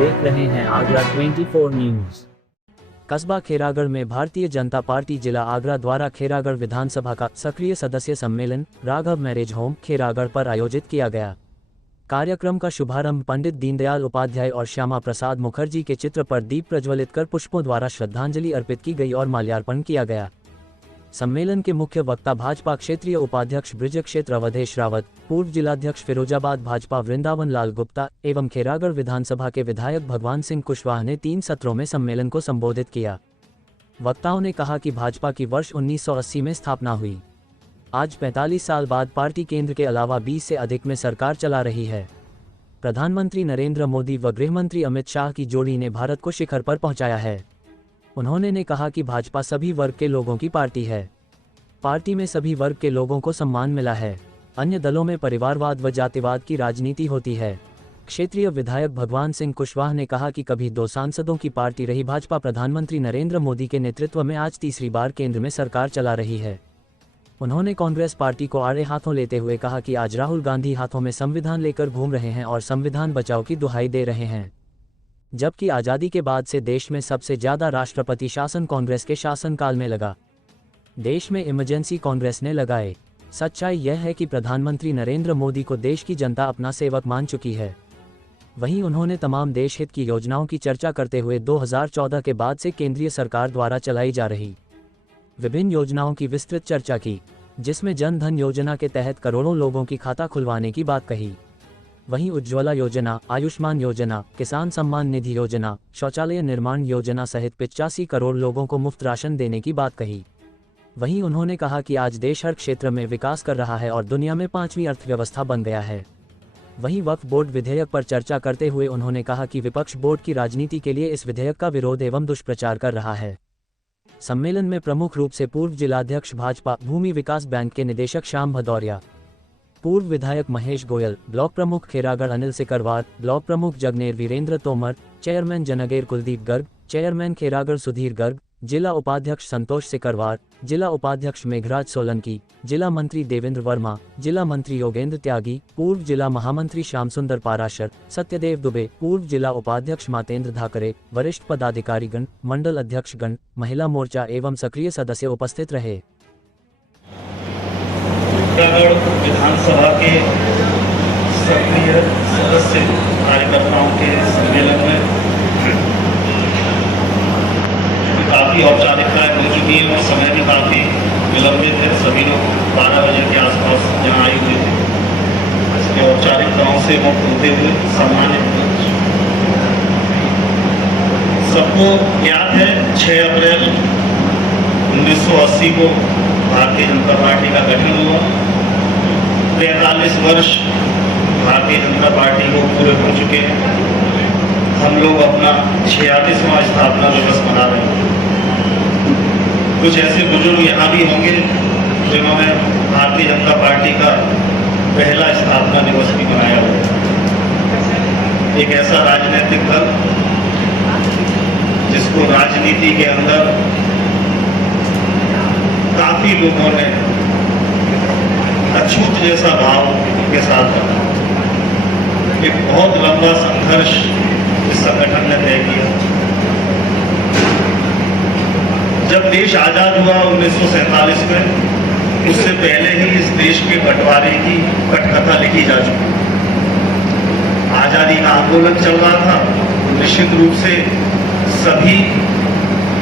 देख रहे हैं आगरा 24 न्यूज। कस्बा खेरागढ़ में भारतीय जनता पार्टी जिला आगरा द्वारा खेरागढ़ विधानसभा का सक्रिय सदस्य सम्मेलन राघव मैरिज होम खेरागढ़ पर आयोजित किया गया। कार्यक्रम का शुभारंभ पंडित दीनदयाल उपाध्याय और श्यामा प्रसाद मुखर्जी के चित्र पर दीप प्रज्वलित कर पुष्पों द्वारा श्रद्धांजलि अर्पित की गई और माल्यार्पण किया गया। सम्मेलन के मुख्य वक्ता भाजपा क्षेत्रीय उपाध्यक्ष ब्रज क्षेत्र अवधेश रावत, पूर्व जिलाध्यक्ष फिरोजाबाद भाजपा वृंदावन लाल गुप्ता एवं खेरागढ़ विधानसभा के विधायक भगवान सिंह कुशवाहा ने 3 सत्रों में सम्मेलन को संबोधित किया। वक्ताओं ने कहा कि भाजपा की वर्ष 1980 में स्थापना हुई। आज 45 साल बाद पार्टी केंद्र के अलावा 20 से अधिक में सरकार चला रही है। प्रधानमंत्री नरेंद्र मोदी व गृहमंत्री अमित शाह की जोड़ी ने भारत को शिखर पर पहुंचाया है। उन्होंने कहा कि भाजपा सभी वर्ग के लोगों की पार्टी है। पार्टी में सभी वर्ग के लोगों को सम्मान मिला है। अन्य दलों में परिवारवाद व जातिवाद की राजनीति होती है। क्षेत्रीय विधायक भगवान सिंह कुशवाहा ने कहा कि कभी 2 सांसदों की पार्टी रही भाजपा प्रधानमंत्री नरेंद्र मोदी के नेतृत्व में आज तीसरी बार केंद्र में सरकार चला रही है। उन्होंने कांग्रेस पार्टी को आड़े हाथों लेते हुए कहा कि आज राहुल गांधी हाथों में संविधान लेकर घूम रहे हैं और संविधान बचाओ की दुहाई दे रहे हैं, जबकि आज़ादी के बाद से देश में सबसे ज़्यादा राष्ट्रपति शासन कांग्रेस के शासनकाल में लगा। देश में इमरजेंसी कांग्रेस ने लगाए। सच्चाई यह है कि प्रधानमंत्री नरेंद्र मोदी को देश की जनता अपना सेवक मान चुकी है। वहीं उन्होंने तमाम देश हित की योजनाओं की चर्चा करते हुए 2014 के बाद से केंद्रीय सरकार द्वारा चलाई जा रही विभिन्न योजनाओं की विस्तृत चर्चा की, जिसमें जन धन योजना के तहत करोड़ों लोगों की खाता खुलवाने की बात कही। वहीं उज्ज्वला योजना, आयुष्मान योजना, किसान सम्मान निधि योजना, शौचालय निर्माण योजना सहित 85 करोड़ लोगों को मुफ्त राशन देने की बात कही। वहीं उन्होंने कहा कि आज देश हर क्षेत्र में विकास कर रहा है और दुनिया में 5वीं अर्थव्यवस्था बन गया है। वहीं वक्फ बोर्ड विधेयक पर चर्चा करते हुए उन्होंने कहा कि विपक्ष बोर्ड की राजनीति के लिए इस विधेयक का विरोध एवं दुष्प्रचार कर रहा है। सम्मेलन में प्रमुख रूप से पूर्व जिलाध्यक्ष भाजपा भूमि विकास बैंक के निदेशक श्याम भदौरिया, पूर्व विधायक महेश गोयल, ब्लॉक प्रमुख खेरागढ़ अनिल सिकरवार, ब्लॉक प्रमुख जगनेर वीरेंद्र तोमर, चेयरमैन जनगेर कुलदीप गर्ग, चेयरमैन खेरागढ़ सुधीर गर्ग, जिला उपाध्यक्ष संतोष सिकरवार, जिला उपाध्यक्ष मेघराज सोलंकी, जिला मंत्री देवेंद्र वर्मा, जिला मंत्री योगेंद्र त्यागी, पूर्व जिला महामंत्री श्याम सुंदर पाराशर, सत्यदेव दुबे, पूर्व जिला उपाध्यक्ष मातेंद्र धाकरे, वरिष्ठ पदाधिकारीगण, मंडल अध्यक्षगण, महिला मोर्चा एवं सक्रिय सदस्य उपस्थित रहे। खेरागढ़ विधानसभा के सक्रिय सदस्य कार्यकर्ताओं के सम्मेलन में काफ़ी औपचारिकताएं हो चुकी हैं और समय भी काफ़ी विलंबित है। सभी लोग 12 बजे के आसपास यहाँ आए हुए थे। इसलिए औपचारिकताओं से मुक्त होते हुए सम्मानित सबको याद है 6 अप्रैल 1980 को भारतीय जनता पार्टी का गठन हुआ। 43 वर्ष भारतीय जनता पार्टी को पूरे हो चुके हैं। हम लोग अपना 46वां स्थापना दिवस मना रहे हैं। कुछ ऐसे बुजुर्ग यहाँ भी होंगे जिन्होंने भारतीय जनता पार्टी का पहला स्थापना दिवस भी मनाया हुआ। एक ऐसा राजनीतिक दल जिसको राजनीति के अंदर काफी लोगों ने अछूत जैसा भाव के साथ एक बहुत लंबा संघर्ष इस संगठन ने तय किया। जब देश आजाद हुआ 1947 में, उससे पहले ही इस देश के बंटवारे की पटकथा लिखी जा चुकी। आजादी का आंदोलन चल रहा था, तो निश्चित रूप से सभी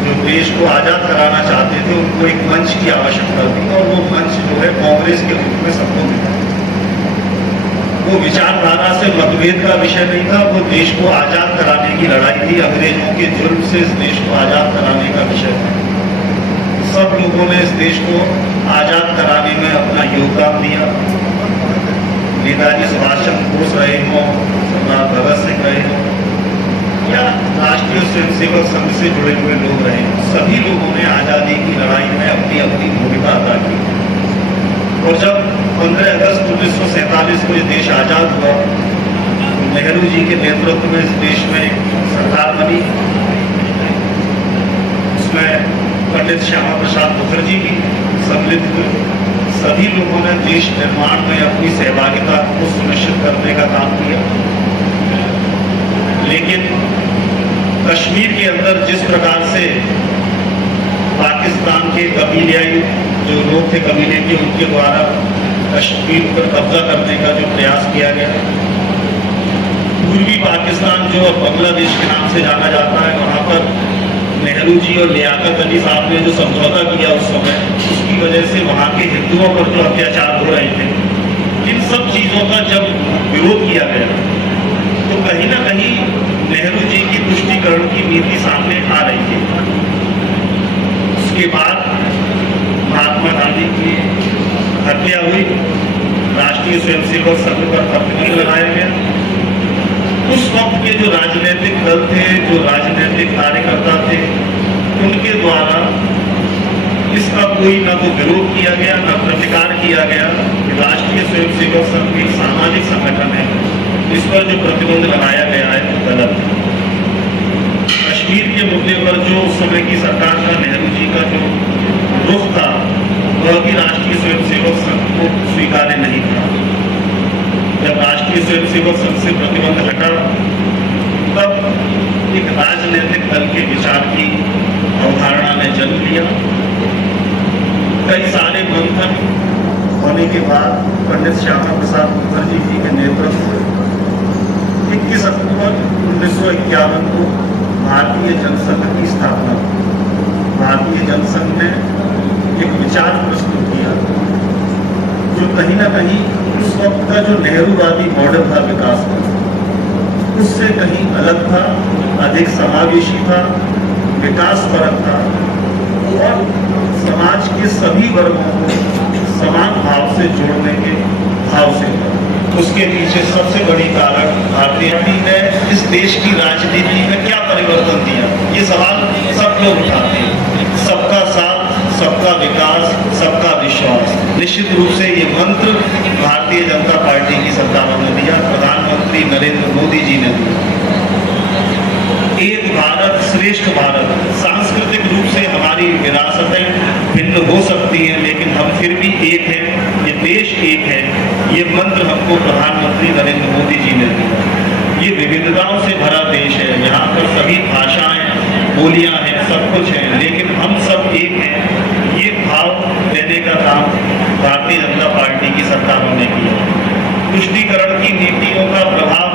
जो देश को आजाद कराना चाहते थे उनको एक मंच की आवश्यकता थी और वो मंच जो है कांग्रेस के रूप में सबको मिला। वो विचारधारा से मतभेद का विषय नहीं था, वो देश को आजाद कराने की लड़ाई थी। अंग्रेजों के जुल्म से इस देश को आजाद कराने का विषय था। सब लोगों ने इस देश को आजाद कराने में अपना योगदान दिया। नेताजी सुभाष चंद्र बोस रहे हों, सरदार भगत सिंह रहे हों या राष्ट्रीय स्वयंसेवक संघ से जुड़े हुए लोग रहे, सभी लोगों ने आज़ादी की लड़ाई में अपनी अपनी भूमिका अदा की। और जब 15 अगस्त 1947 को ये देश आज़ाद हुआ, नेहरू जी के नेतृत्व में इस देश में सरकार बनी। उसमें पंडित श्यामा प्रसाद मुखर्जी भी सम्मिलित हुए। सभी लोगों ने देश निर्माण में अपनी सहभागिता को सुनिश्चित करने का काम किया। लेकिन कश्मीर के अंदर जिस प्रकार से पाकिस्तान के कबीलियाई जो लोग थे कबीले के, उनके द्वारा कश्मीर पर कब्जा करने का जो प्रयास किया गया, पूर्वी पाकिस्तान जो अब बांग्लादेश के नाम से जाना जाता है, वहाँ पर नेहरू जी और लियाकत अली साहब ने जो समझौता किया उस समय, उसकी वजह से वहाँ के हिंदुओं पर जो अत्याचार हो रहे थे, इन सब चीज़ों का जब विरोध किया गया तो कहीं ना कहीं नेहरू जी की तुष्टीकरण की नीति सामने आ रही थी। उसके बाद महात्मा गांधी की हत्या हुई, राष्ट्रीय स्वयंसेवक संघ पर प्रतिबंध लगाया गया। उस वक्त के जो राजनीतिक दल थे, जो राजनीतिक कार्यकर्ता थे, उनके द्वारा इसका कोई न तो विरोध किया गया, न प्रतिकार किया गया। राष्ट्रीय स्वयंसेवक संघ एक सामाजिक संगठन है, इस पर जो प्रतिबंध लगाया गया है वो गलत है। कश्मीर के मुद्दे पर जो उस समय की सरकार का, नेहरू जी का जो रुख था, वह भी राष्ट्रीय स्वयंसेवक संघ को स्वीकार्य नहीं था। जब राष्ट्रीय स्वयंसेवक संघ से प्रतिबंध हटा, तब एक राजनीतिक दल के विचार की अवधारणा ने जन्म लिया। कई सारे मंथन होने के बाद पंडित श्यामा प्रसाद मुखर्जी जी के नेतृत्व में 21 अक्टूबर 1951 को भारतीय जनसंघ की स्थापना हुई। भारतीय जनसंघ ने एक विचार प्रस्तुत किया जो कहीं ना कहीं उस वक्त का जो नेहरूवादी मॉडल था विकास का, उससे कहीं अलग था, अधिक समावेशी था, विकास परक था और समाज के सभी वर्गों को समान भाव से जोड़ने के भाव से था। उसके पीछे सबसे बड़ी कारण भारतीय ने इस देश की राजनीति में क्या परिवर्तन दिया, ये सवाल सब लोग उठाते हैं। सबका साथ, सबका विकास, सबका विश्वास, निश्चित रूप से ये मंत्र भारतीय जनता पार्टी की सरकार ने दिया, प्रधानमंत्री नरेंद्र मोदी जी ने दिया। एक भारत श्रेष्ठ भारत, सांस्कृतिक रूप से हमारी विरासतें भिन्न हो सकती हैं, लेकिन हम फिर भी एक हैं, ये देश एक है, ये मंत्र हमको प्रधानमंत्री नरेंद्र मोदी जी ने दिया। ये विविधताओं से भरा देश है, यहाँ पर सभी भाषाएं, बोलियां हैं, सब कुछ है, लेकिन हम सब एक हैं, ये भाव देने का काम भारतीय जनता पार्टी की सरकारों ने किया। तुष्टीकरण की नीतियों का प्रभाव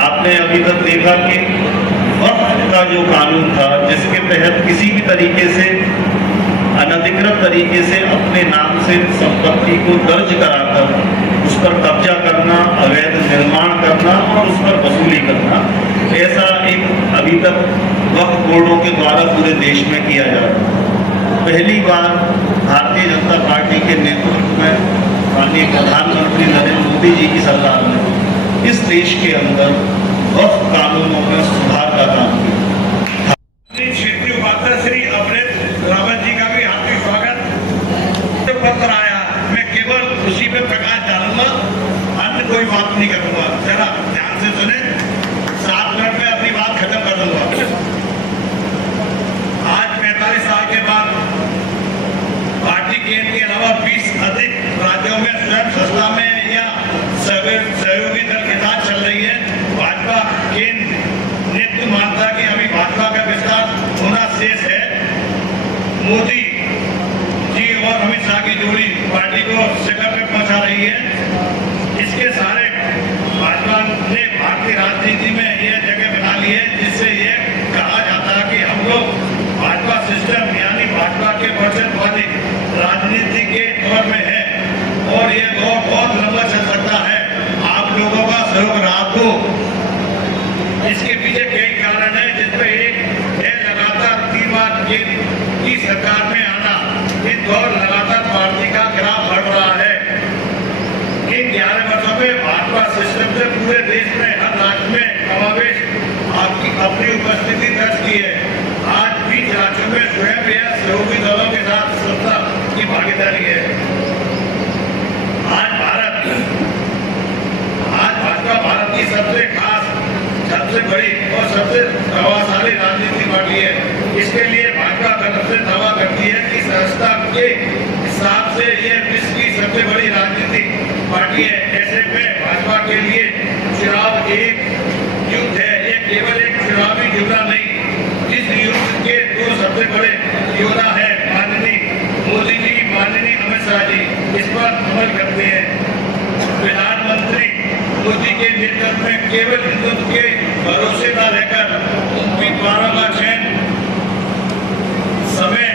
आपने अभी तक देखा कि वक्त का जो कानून था, जिसके तहत किसी भी तरीके से अनधिकृत तरीके से अपने नाम से संपत्ति को दर्ज कराकर उस पर कब्जा करना, अवैध निर्माण करना और उस पर वसूली करना, ऐसा एक अभी तक वक्फ बोर्डों के द्वारा पूरे देश में किया जा रहा है। पहली बार भारतीय जनता पार्टी के नेतृत्व में माननीय प्रधानमंत्री नरेंद्र मोदी जी की सरकार ने इस देश के अंदर वक्फ कानूनों में सुधार का काम किया। क्षेत्रीय उपाध्यक्ष श्री अमृत रावत जी का भी हार्दिक स्वागत। पत्र आया, मैं केवल उसी पे प्रकाश डालूंगा, अन्य कोई बात नहीं करूंगा। जरा ध्यान से सुने, 7 मिनट में अपनी बात खत्म कर दूंगा। आज 45 साल के बाद पार्टी केंद्र के अलावा 20 अधिक राज्यों में स्वयं संस्था में या सहयोगी दल के साथ चल रही है। भाजपा केंद्र नेतृत्व मानता कि अभी भाजपा का विस्तार होना शेष है। मोदी जी और अमित शाह की जोड़ी पार्टी को शिखर पे पहुंचा रही है। इसके सारे भाजपा ने भारतीय राजनीति में यह जगह बना ली है, जिससे ये कहा जाता है कि हम लोग भाजपा सिस्टम यानी भाजपा के वचनवादी राजनीति के दौर में है और ये दौर बहुत लंबा चल सकता है। आप लोगों का सहयोग रहा तो इसके पीछे कई कारण है, जिसमें एक है लगातार 3 बार की सरकार में आना। इस दौर लगातार पार्टी का ग्राफ बढ़ रहा है। इन 11 वर्षों में भाजपा सिस्टम से पूरे देश में हर राज्य में समावेश आपकी अपनी उपस्थिति दर्ज की है। आज 20 राज्यों में स्वयं या सहयोगी दलों के साथ सत्ता की भागीदारी है। आज भाजपा भारत की सबसे खास, सबसे बड़ी और सबसे प्रभावशाली राजनीतिक पार्टी है। इसके लिए भाजपा गर्व से दावा करती है कि संस्था के हिसाब से यह विश्व की सबसे बड़ी राजनीतिक पार्टी है। ऐसे में भाजपा के लिए चुनाव एक युद्ध है, चुनावी योजना नहीं। इस युद्ध के दो सबसे बड़े योजना है माननीय मोदी जी, माननीय अमित शाह जी, इस पर अमल करते हैं। प्रधानमंत्री मोदी के नेतृत्व में केवल हिंदुत्व के भरोसे न रहकर उम्मीदवारों का चयन समय,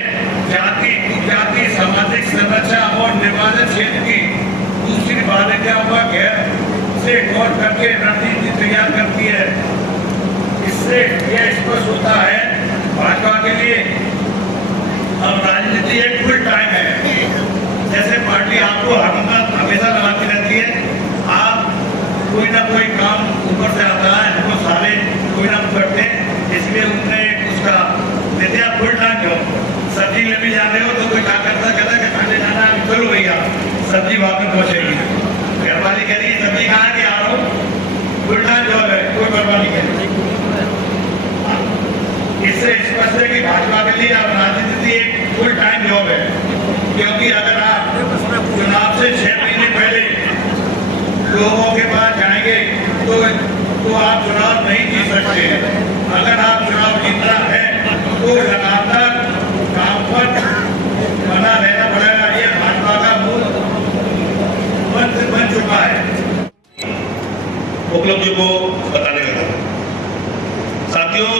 जाति, उपजाति, सामाजिक संरचना और निर्वाचन क्षेत्र की दूसरी बालिकाओं का घेर से गौर करके रणनीति तैयार करती है। इससे यह स्पष्ट होता है भाजपा के लिए अब राजनीति एक फुल टाइम है। जैसे पार्टी आपको हमेशा लगाती रहती है, आप कोई ना कोई काम ऊपर से आता है, हमको सारे कोई ना करते हैं, इसलिए उन्होंने उसका देते आप फुल टाइम क्यों। सब्जी ले भी जाते हो तो कोई क्या करता, कहता है कि खाने जाना है, चलो भैया सब्जी वहां पर पहुंचेगी। घरवाली कह रही है सब्जी कहाँ के आ रहा हूँ, फुल टाइम जॉब है, कोई परवाह नहीं करेगी। इससे स्पष्ट है कि भाजपा के लिए अब राजनीति एक फुल टाइम जॉब है, क्योंकि अगर आप चुनाव से 6 महीने पहले लोगों के पास जाएंगे तो आप चुनाव नहीं जीत सकते। अगर आप चुनाव जीतना है तो लगातार काम पर बना रहना पड़ेगा। ये भाजपा का मूल मंत्र बन चुका है। उपलब्धियों को बताने का था। साथियों,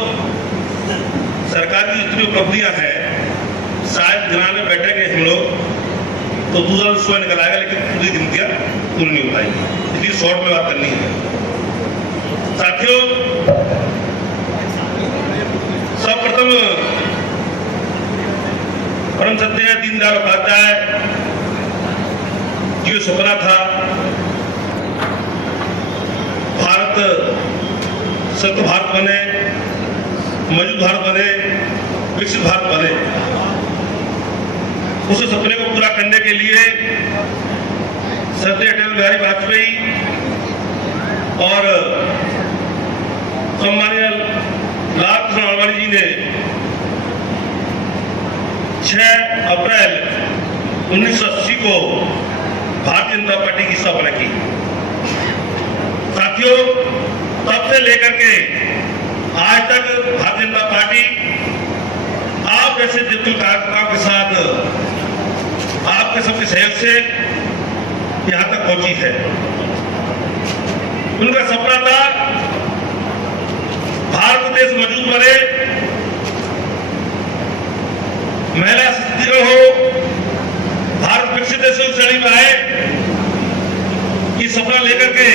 सरकार की जितनी उपलब्धियां हैं शायद गिनाने बैठेंगे हम लोग तो दूसरा विश्व निकल आएगा, लेकिन पूरी गिनतियां पूरी नहीं हो पाएंगी, इसलिए शॉर्ट में बात करनी है। साथियों, सर्वप्रथम परम सत्य दीनदयाल उपाध्याय जो सपना था भारत सत्य भारत बने, मजबूत भारत बने, विकसित भारत बने, उस सपने को पूरा करने के लिए श्रद्धेय अटल बिहारी वाजपेयी और सम्मानीय लाल कृष्ण आडवाणी जी ने 6 अप्रैल 1980 को भारतीय जनता पार्टी की स्थापना की। साथियों, तब से लेकर के आज तक भारतीय जनता पार्टी आप जैसे दिव्य कार्यकर्ताओं के साथ आपके सबके सहयोग से यहां तक पहुंची है। उनका सपना था भारत देश मजबूत बने, महिला सशक्तिकरण हो, भारत विकसित देशों की श्रेणी में आए। ये सपना लेकर के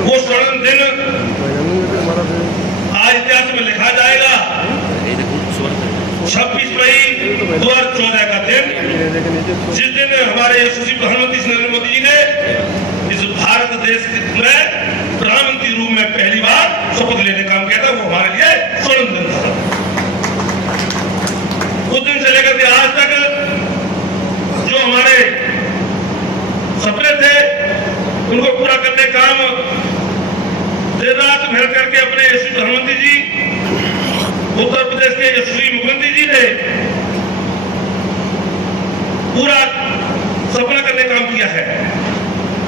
वो स्वर्ण दिन आज इतिहास में लिखा जाएगा। 26 मई 2014 का दिन, जिस दिन हमारे यशस्वी प्रधानमंत्री नरेंद्र मोदी जी ने इस भारत देश में प्रधानमंत्री रूप में पहली बार शपथ लेने का काम किया था, वो हमारे लिए स्वर्ण दिन था। उस दिन से लेकर के आज तक जो हमारे सपने थे उनको पूरा करने का काम देर रात मेहनत करके अपने यशस्वी प्रधानमंत्री जी, उत्तर प्रदेश के यशस्वी मुख्यमंत्री जी ने पूरा सपना करने का काम किया है।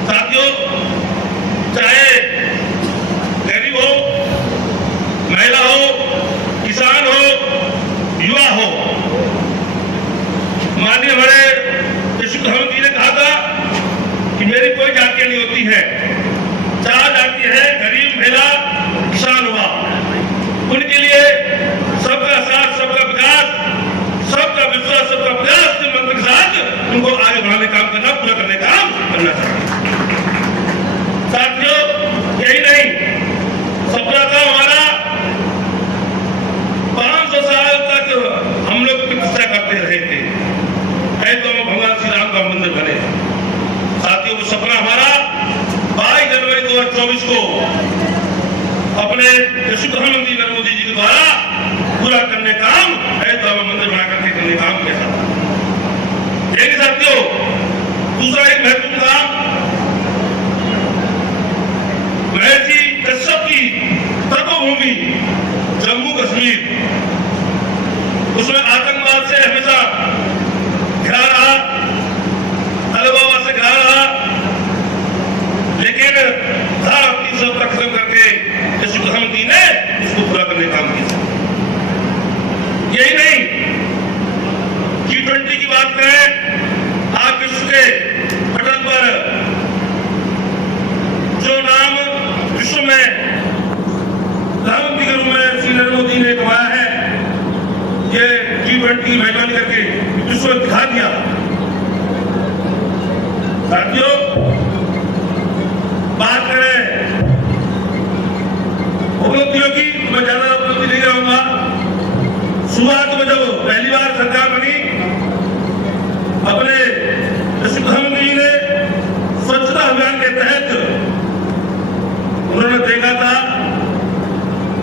साथियों, चाहे गरीब हो, महिला हो, किसान हो, युवा हो, माननीय हमारे यशस्वी प्रधानमंत्री जी ने कहा था कि मेरी कोई जातियां नहीं होती है, 4 जातियां हैं, गरीब, महिला, किसान, युवा। उनके लिए सबका साथ, सबका विकास, सबका विश्वास, सबका प्रयास के मंत्र के साथ उनको आगे बढ़ाने का काम करना, पूरा करने का काम करना चाहिए। साथियों, यही नहीं, सपना था हमारा 500 साल तक हम लोग तपस्या करते रहे थे, तो भगवान श्री राम का मंदिर बने। साथियों, वो सपना हमारा 22 जनवरी 2024 को अपने यशस्वी प्रधानमंत्री नरेंद्र मोदी जी के द्वारा पूरा करने का काम अयोध्या में मंदिर बना करके करने का काम किया था। लेकिन साथियों, दूसरा एक महत्वपूर्ण काम महर्षि कश्यप की तपोभूमि जम्मू कश्मीर, उसमें आतंकवाद से हमेशा घिरा रहा, अलगाव से घिरा रहा, लेकिन धारा 370 खत्म करके यशस्वी प्रधानमंत्री ने उसको गवर्नमेंट की मेहरबानी करके जिसको दिखा दिया। साथियों, बात करें उपलब्धियों की, मैं ज्यादा उपलब्धि नहीं रहूंगा। शुरुआत में जब पहली बार सरकार बनी, अपने प्रधानमंत्री जी ने स्वच्छता अभियान के तहत उन्होंने देखा था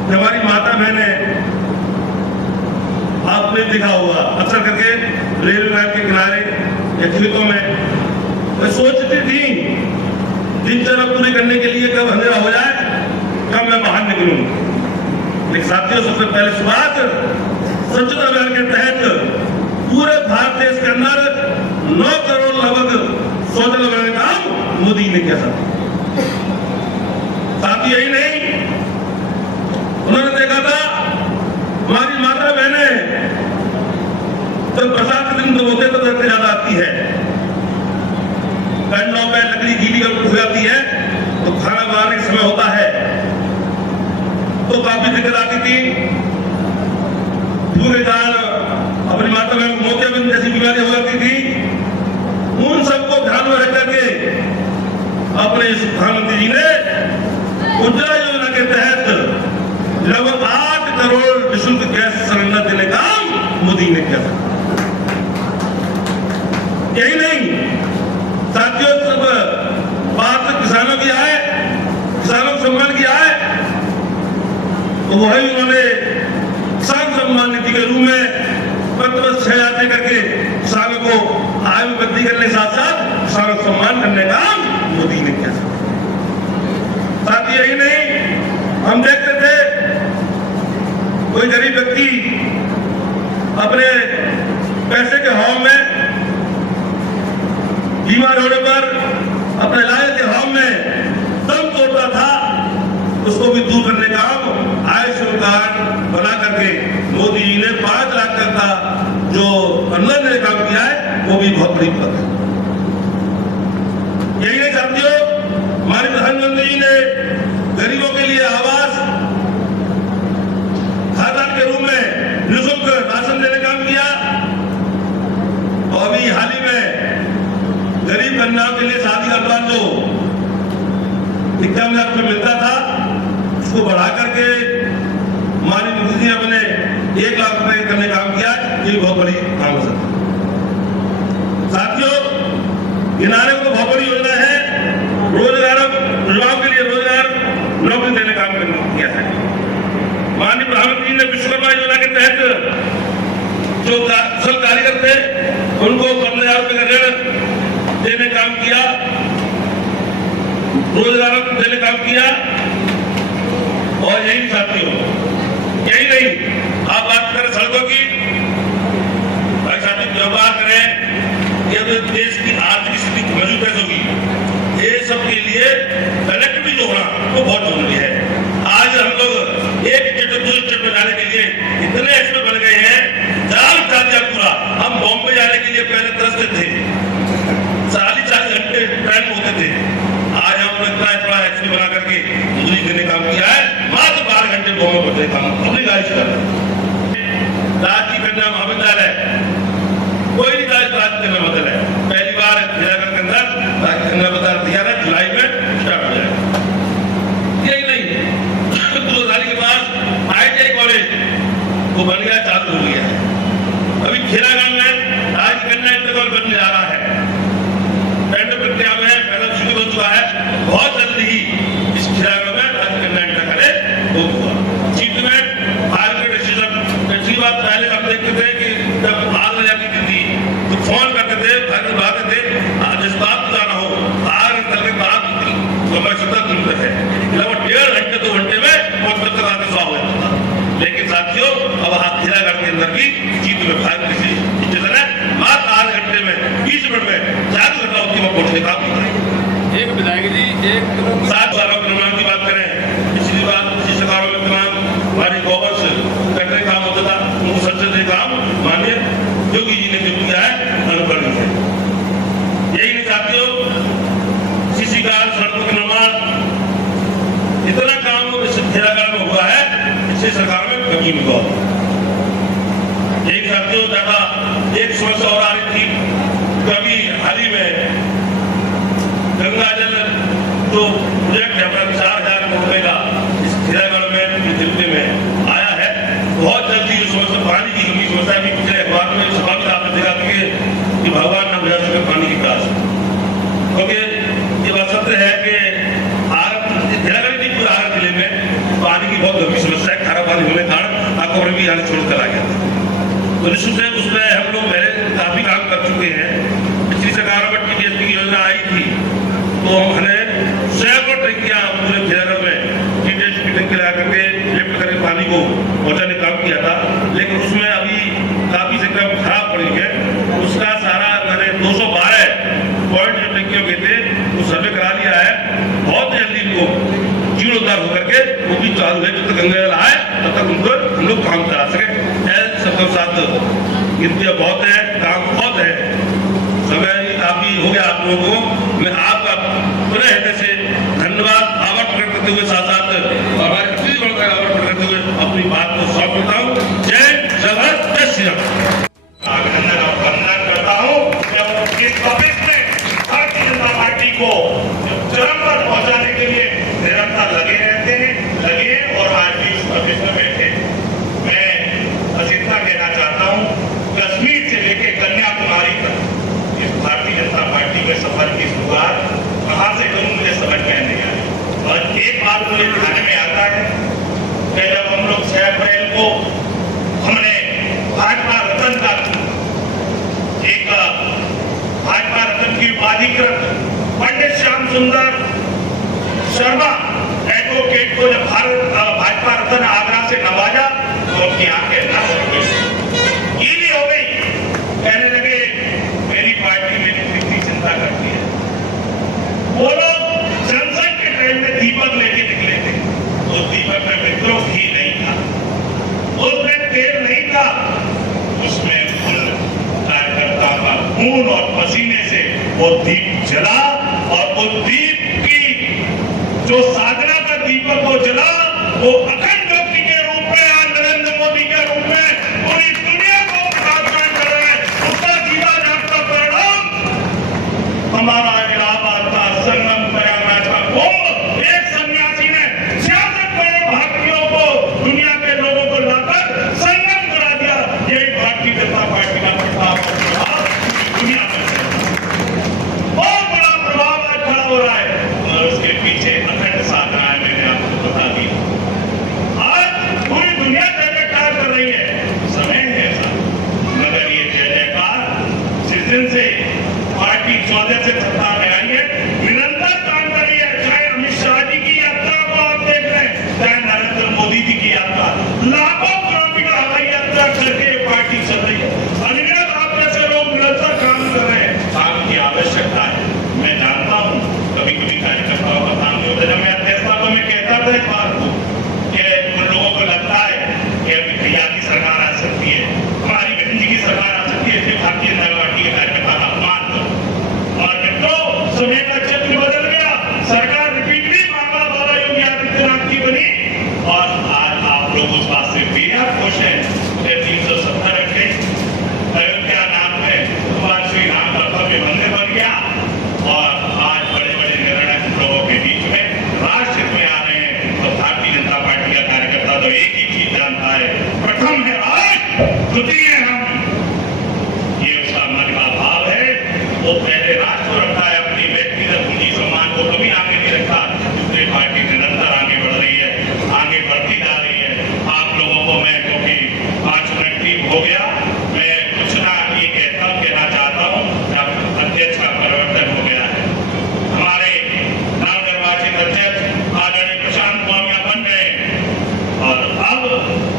कि हमारी माता बहनें, आपने देखा होगा अक्सर करके रेलवे लाइन के किनारे या खेतों में वे सोचती थी दिनचर्या पूरी करने के लिए कब अंधेरा हो जाए, कब मैं बाहर निकलूं। लेकिन साथियों, सबसे पहले शुरुआत स्वच्छता अभियान के तहत पूरे भारत देश के अंदर 9 करोड़ लगभग शौचालय बनाने का काम मोदी ने किया था। साथ ही यही नहीं, उन्होंने देखा था हमारी माता बहनें जब बरसात के दिन होते तो दर्द ज्यादा आती है, कंडों पे लकड़ी गीली हो जाती है, तो खाना बनाने का समय होता है तो काफी दिक्कत आती थी। के कारण अपनी माता बहन को मोतियाबिंद जैसी बीमारी हो जाती थी। उन सबको ध्यान में रख करके अपने प्रधानमंत्री जी ने उज्ज्वला योजना के तहत लगभग 8 करोड़ निःशुल्क गैस सिलेंडर देने का काम मोदी ने किया था। यही नहीं साथियों, सब बात किसानों की आए, किसानों को सम्मान किया है, तो वही उन्होंने किसान सम्मान निधि के रूप में 6,000 दे करके किसानों को आय में वृद्धि करने के साथ साथ किसानों को सम्मान करने का मोदी ने किया। साथ ही यही नहीं, हम देखते थे कोई गरीब व्यक्ति अपने पैसे के हवा में बीमार होने पर अपने इलाज के हवा में दम तोड़ता था, उसको भी दूर करने का आयुष्मान कार्ड बना करके मोदी जी ने 5 लाख तक का जो अनुदान ने काम किया है, वो भी बहुत बड़ी बात है। यही नहीं साथियों, हमारे प्रधानमंत्री जी ने गरीबों के लिए आवास खातान के रूप में निःशुल्क राशन देने का काम किया, और अभी हाल ही में गरीब कन्याओं के लिए शादी का अनुदान जो 51 लाख रुपए मिलता था, उसको बढ़ा करके माननीय मोदी जी ने 1 लाख रुपए करने का काम किया। ये बहुत बड़ी काम है साथियों। किनारे को बहुत बड़ी योजना है, रोजगार युवाओं के लिए रोजगार नौकरी देने का काम किया है। माननीय प्रधानमंत्री ने विश्वकर्मा योजना के तहत जो कुशल कारीगर थे उनको 15,000 रुपए का ऋण देने का काम किया, रोजगार देने का काम किया। और यही साथियों, यही नहीं, आप बात करें सड़कों की, भाई साथियों व्यवहार करें, ये तो देश की आर्थिक स्थिति मजबूत कैसे होगी, ये सब के लिए कनेक्टिविटी जो होना वो बहुत जरूरी है। आज हम लोग एक स्टेट से दूसरे स्टेट में जाने के लिए इतने एक्सपर्ट बन गए हैं, जाल बिछा दिया पूरा। हम बॉम्बे जाने के लिए पहले तरसते थे, 40 घंटे ट्रेन होते थे, आज हमने इतना एक्सपी बना करके बिजली देने का काम किया है, मात्र 12 घंटे बॉम्बे पहुंचने का काम अपनी गाड़ी से कर रहे हैं। राजकीय कन्या महाविद्यालय कोई नहीं राजकीय कन्या महाविद्यालय पहली बार खेरागढ़ के अंदर राजकीय कन्या महाविद्यालय तैयार है, जुलाई में स्टार्ट हो जाएगा। यही नहीं, दूरदारी के पास ITI कॉलेज वो बन गया, चालू हो गया है। अभी खेरागढ़ में राजकीय कन्या इंटर कॉलेज बनने जा रहा है, टेंडर प्रक्रिया में पहला शुरू हो चुका है। बहुत जल्दी ही इस खेरागढ़ में राजकीय कन्या इंटर कॉलेज होगा। चीफ में फायर के डिसीजन, पिछली बार पहले हम देखते थे कि जब आग लग जाती थी तो फोन करते थे, फायर बुलाते थे, जज्बात जाना हो, आग निकल के बात लंबाई 70 किलोमीटर है, लगभग 1.5 घंटे 2 घंटे में पहुंच तक आगे सौ हो जाता था। लेकिन साथियों अब खेरागढ़ के अंदर भी चीफ में फायर स्टेशन है, मात्र 8 घंटे में 20 मिनट में 4 घंटा होती है पहुंचने का काम करें। एक विधायक जी, एक 7 सालों के निर्माण की बात करें, पिछली बार पिछली सरकारों में तमाम हमारी गवर्स करने काम होता था, उनको संसद काम माननीय योगी जी ने जो किया है अनुकरण है। यही नहीं साथियों, सीसी कार सड़कों के निर्माण इतना काम खेरागढ़ में हुआ है, इससे सरकार में कमी हुआ। यही साथियों जो प्रोजेक्ट है अपना 4,000 करोड़ रुपए का इस खेरागढ़ में दिल्ली में आया है, बहुत जल्दी उस समस्या पानी की कमी समस्या भी पिछले अखबार में सभा में आपने देखा कि भगवान न बुझा सके पानी की प्यास, क्योंकि ये बात सत्य है कि खेरागढ़ की पूरे आर जिले में पानी की बहुत गंभीर समस्या है। खारा पानी होने के कारण आपको भी यहाँ छोड़ कर आ गया था, तो निश्चित है उसमें हम लोग पहले काफी काम कर चुके हैं। पिछली सरकार में टीडीएस की योजना आई थी तो हमने सैकड़ों टंकियां पूरे खेरागढ़ में टीडीएस की टंकी लगा करके लिफ्ट करके पानी को पहुंचाने का काम किया था, लेकिन उसमें अभी काफी संख्या खराब पड़ी है। उसका सारा मैंने 212 पॉइंट जो टंकियों के थे वो सर्वे करा लिया है। बहुत जल्दी इनको जीर्णोद्धार होकर के वो भी चालू है, जब तक गंगा जल आए तब तक उनको हम लोग काम करा सके। सबके साथ गिनतियां बहुत है, काम बहुत है, समय काफी हो गया आप लोगों को। मैं आपका पुनः हृदय से धन्यवाद आभार प्रकट करते हुए साथ साथ हमारे छत्तीसगढ़ का आभार प्रकट करते हुए अपनी बात को सौंप करता हूँ। जय जगत जय श्री राम। अभिनंदन और वंदन करता हूँ कि इस टॉपिक में भारतीय जनता पार्टी को चरम पर पहुंचाने के लिए निरंतर लगे रहते हैं, लगे और आज भी इस ऑफिस में बैठे। मैं बस इतना कहना चाहता हूँ, कश्मीर से लेकर कन्याकुमारी तक इस भारतीय जनता पार्टी के सफर की शुरुआत कहाँ से करूँ मुझे समझ में नहीं आई। और एक बात मुझे ध्यान में आता है कि जब हम लोग 6 अप्रैल को हमने भाजपा रत्न का एक भाजपा रत्न की उपाधिकृत पंडित श्याम सुंदर शर्मा एडवोकेट को जब भाजपा रत्न आगरा से नवाजा तो उनकी आंखें नम हो गई, गीली हो गई। कहने लगे मेरी पार्टी मेरी कितनी चिंता करती है। वो लोग संसद के ट्रेन में दीपक लेके निकले थे, उस दीपक में विद्रोह ही नहीं था, उसमें तेल नहीं था, उसमें कार्यकर्ताओं का खून और पसीने से वो दीप जला और वो दीप की जो साधना का दीपक को जला वो अखंड ज्योति के रूप में आज नरेंद्र मोदी के रूप में पूरी दुनिया को प्रकाशमान कर रहे हैं। उसका जीवा जागता परिणाम हमारा इलाहाबाद का संगम प्रयागराज का कुंभ, एक सन्यासी ने 66 करोड़ भारतीयों को दुनिया के लोगों को लाकर संगम करा दिया। यही भारतीय जनता पार्टी का प्रभाव दुनिया में बहुत बड़ा प्रभाव आज खड़ा हो रहा है और उसके पीछे अखंड साधना है। मैंने आपको बता दी, आज पूरी दुनिया जय जयकार कर रही है, समय है ऐसा। मगर ये जय जयकार जिस दिन से पार्टी 14 से सत्ता में आई है निरंतर काम कर रही है। चाहे अमित शाह जी की यात्रा को आप देख रहे हैं, चाहे नरेंद्र मोदी जी की यात्रा, लाखों किलोमीटर हवाई यात्रा करके पार्टी चल रही है। अनिवार्य आप जैसे लोग निरंतर काम कर रहे हैं, काम की आवश्यकता है। मैं जानता हूँ कभी कभी कार्यकर्ताओं का काम नहीं होता। जब मैं अध्यक्षता तो मैं कहता था इस बात को कि उन लोगों को लगता है कि अभी भैया की सरकार आ सकती है, हमारी बहन जी की सरकार आ सकती है, इसलिए भारतीय जनता पार्टी के कार्यकर्ता का अपमान करो। और जब तो समय का चित्र बदल गया, सरकार रिपीटली मामला वाला योगी आदित्यनाथ की बनी और आज आप लोग उस बात से बेहद खुश हैं कि 370 रखे अयोध्या नाम में भगवान श्री राम का भव्य मंदिर बन गया और आज बड़े बड़े निर्णय लोगों के बीच में राष्ट्र हित में आ रहे हैं। तो भारतीय जनता पार्टी का कार्यकर्ता तो एक ही चीज जानता है, प्रथम है आज, द्वितीय हम। ये उसका मन का भाव है, वो पहले राष्ट्र को रखता है, अपनी व्यक्तिगत पूंजी सम्मान को कभी आगे नहीं रखता। इसलिए पार्टी निरंतर आगे बढ़ रही है, आगे बढ़ती जा रही है। आप लोगों को मैं क्योंकि 5 मिनट ठीक हो गया, मैं कुछ ना ये कहना चाहता हूँ, अध्यक्ष का परिवर्तन हो गया है। हमारे नवनिर्वाचित अध्यक्ष आदरणीय प्रशांत मौर्य बन गए और अब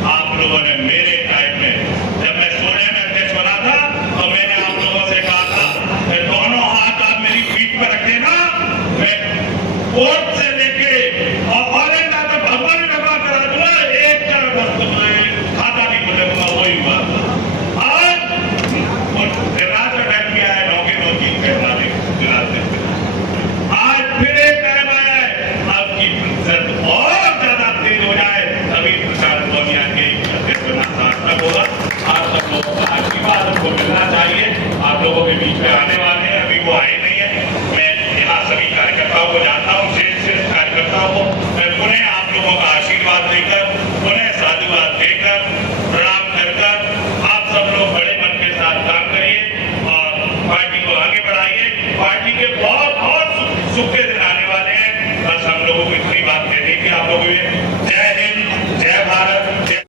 आप लोगों ने मेरे टाइम में जब मैं 16 में अध्यक्ष बना था तो मैंने आप लोगों से कहा था कि दोनों हाथ आप मेरी पीठ पर रख देना, मैं कोर्ट